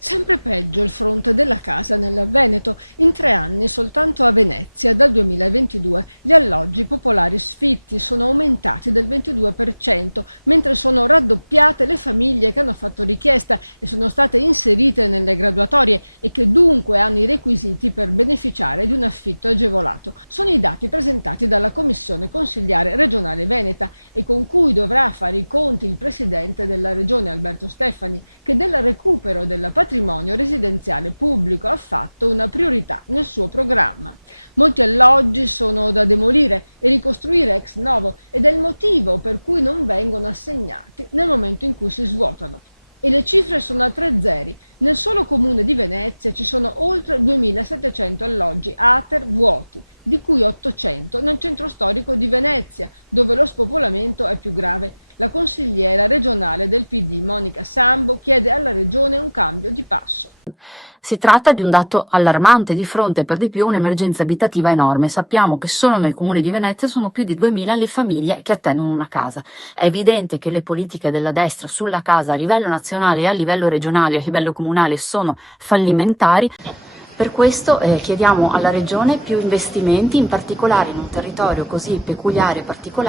Sempre peggio il fronte della casa nel Veneto. In 3 anni soltanto a Venezia, dal 2022, gli alloggi popolari sfitti sono aumentati del 22%, mentre sono raddoppiate le famiglie che hanno fatto richiesta e sono state inserite nelle graduatorie e che dunque hanno i requisiti per beneficiare di un affitto agevolato. Sono i dati presentati dalla Commissione Consigliare Regionale Veneta e con cui dovrà fare i conti il presidente della Regione Alberto Stefani, che del recupero del patrimonio residenziale pubblico ha fatto una priorità nel suo programma. Molti alloggi sono da demolire e ricostruire ex novo ed è il motivo per cui non vengono assegnati nel momento in cui si svuotano. E le cifre sono a 3 zeri. Nel solo comune di Venezia ci sono oltre 2700 alloggi ATER vuoti, di cui 800 nel centro storico di Venezia, dove lo spopolamento è più grave. La consigliera regionale del PD, Monica Sambo, chiede alla Regione un cambio di passo. Si tratta di un dato allarmante di fronte per di più a un'emergenza abitativa enorme. Sappiamo che solo nel comune di Venezia sono più di 2000 le famiglie che attendono una casa. È evidente che le politiche della destra sulla casa a livello nazionale e a livello regionale e a livello comunale sono fallimentari. Per questo chiediamo alla Regione più investimenti, in particolare in un territorio così peculiare e particolare